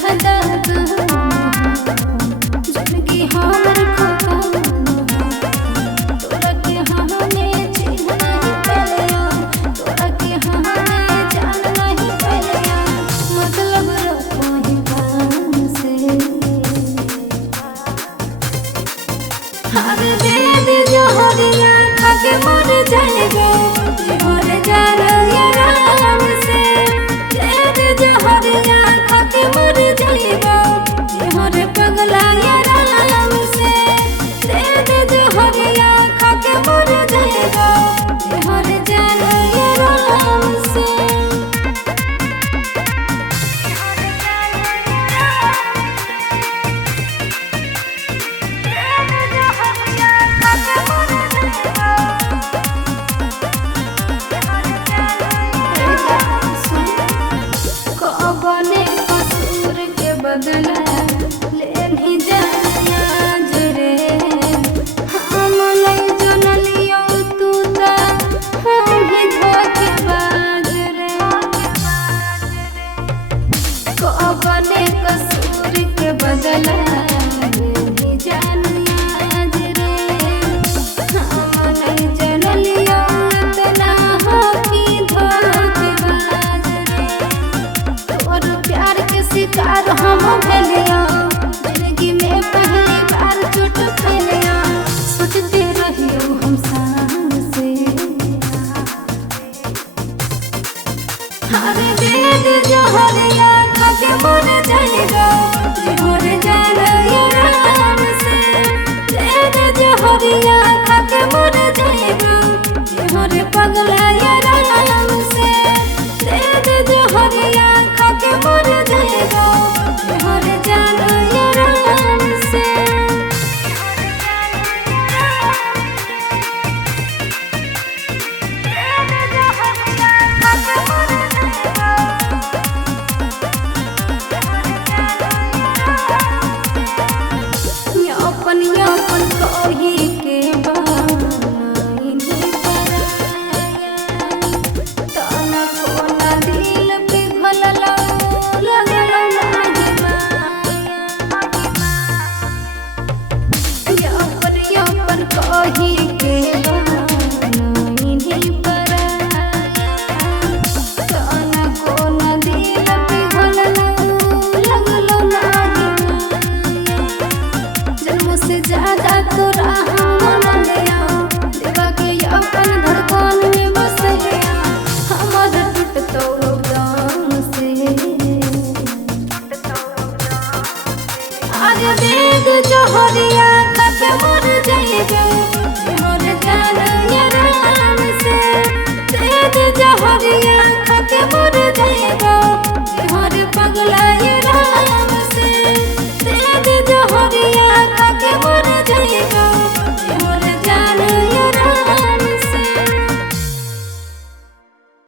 ज्यादा जिंदगी हमर खत्म तोरा के हमें चिन्ह नहीं पेलिया तोरा के हमें जान नहीं पेलिया मतलब रखो कान से हर दे दे जोहरिया खाके मर जाएगा मर जाएगा आराम से दे दे जोहरिया खाके मर जाएगा हर पगला आराम से दे दे जोहरिया खाके मर जाएगा हर जाएगा आराम से कौने कसूर के बदला ले भी जानिया जरे हम नहीं जनलियो तू ता हम ही धोखेबाज रे कौने कसूर के बदला ले भी जानिया जरे हम नहीं जनलियो इतना हो कि धोखेबाज रे और प्यार के शिकार हम भेलिया जिंदगी में पहली बार चोट खेलिया सोचते रहियो हम शान से हर दे दे जोहरिया खाके मर जाएगा मर जाएगा आराम से दे दे जोहरिया खाके मर जाएगा हर पगला आराम से दे दे जोहरिया खाके मर जाएगा हर जाएगा आराम से अपन कही के बनाई पराया तना कोना दिल पिघल लगल लागे माया अपन कही के बनाई पराया तना कोना दिल पिघल लगल लागे जन्म से ज्यादा तोरा हम लिया देवा के अपन धड़कन में बस गया हमर टूटतो दाम से आज दे दे जोहरिया खाके मर जाएगा मर जाएगा आराम से दे दे जोहरिया खाके मर जाएगा हर पगला